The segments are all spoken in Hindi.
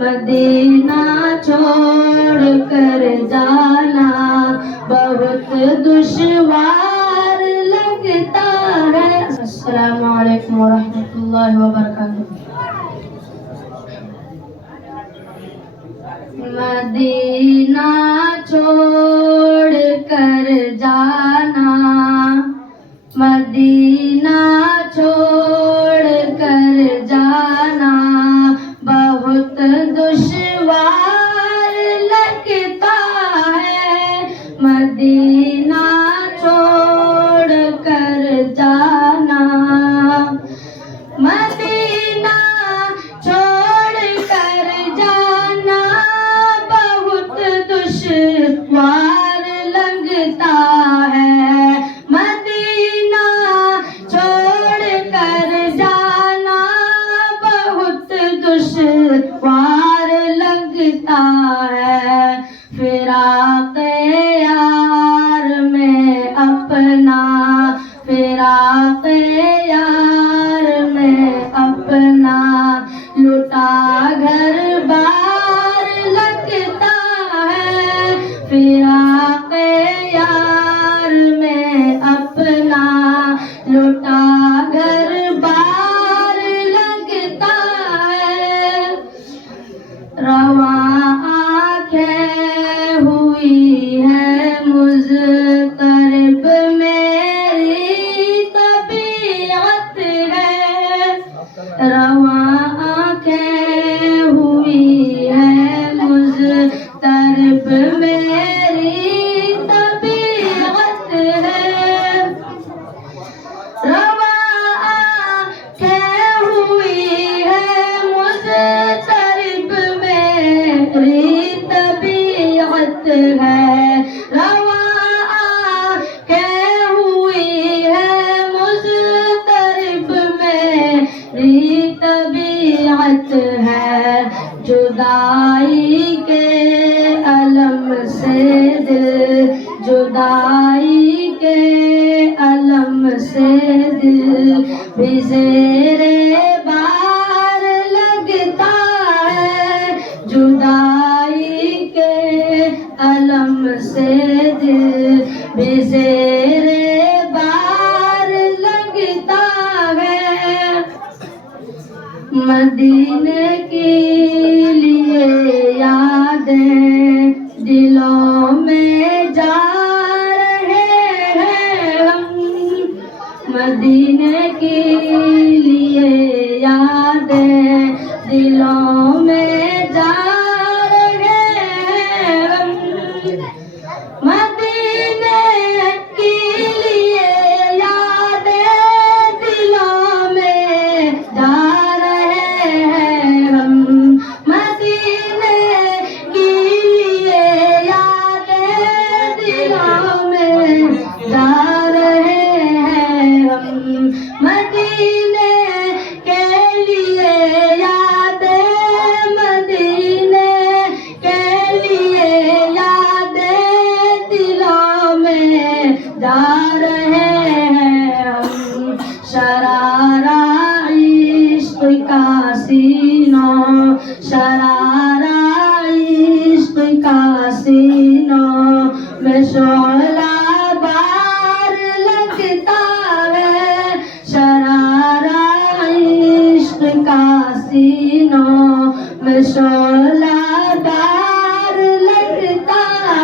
मदीना छोड़ कर जाना बहुत दुश्वार लगता है। अस्सलामु अलैकुम वरहमतुल्लाहि वबरकातुहू। मदीना छोड़ कर जाना, मदीना छोड़ कर जाना बहुत दुश्वार लगता है। मदीना छोड़ कर जाना, मदीना छोड़ कर जाना बहुत दुश्वार लगता है। मदीना छोड़ कर जाना बहुत दुश्वार लगता है। फिराक़ यार में अपना, फिराक़ यार में अपना लुटा घर बार लगता है। फिराक़ यार में अपना लुटा घर बार लगता है। रवां आँखें हुई है मुज़तरब मेरी तबीयत है। रवां आँखें हुई है मुज़तरब मेरी तबीयत है। रवां आँखें हुई है मुज़तरब मेरी तबीयत है। रवां आँखें हुई है मुज़तरब मेरी तबीयत है। जुदाई के अलम से दिल, जुदाई के अलम से दिल भी ज़ेरे बार लगता है। जुदाई के अलम से दिल भी ज़ेरे बार लगता है। मदीने के लिए यादें दिलों में जा रहे हैं हम। मदीने के लिए यादें दिलों में जा रहे हैं हम। मदीने के लिए यादें दिलों में जा रहे हैं हम। मदीने के लिए यादें दिलों में जा रहे हैं हम। मदीने के लिए यादें, मदीने के लिए यादें दिलों में जा रहे हैं हम। शरारा इश्क़ का सीनों, शरारा इश्क़ का सीनों में शोला बार लगता है। शरारा इश्क़ का सीनों में शोला बार लगता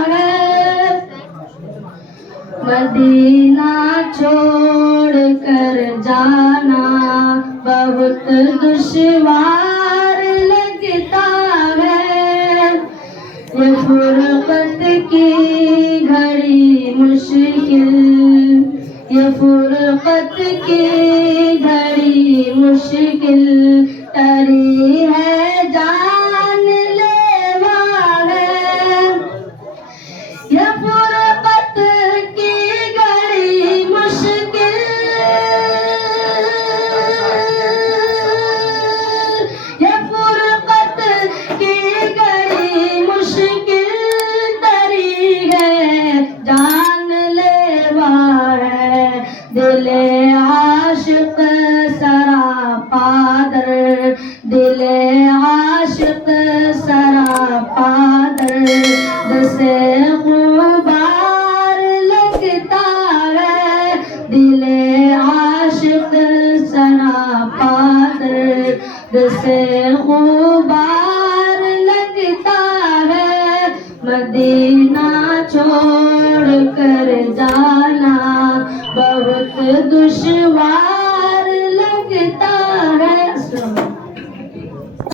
है। मदीना छोड़ कर जाना बहुत दुश्वार लगता है। ये फुरक़त की घड़ी मुश्किल, ये फुरक़त की घड़ी मुश्किल तरी है, जानलेवा है। ये फुरक़त की घड़ी मुश्किल बार लगता है, मदीना छोड़ कर जाना बहुत दुश्वार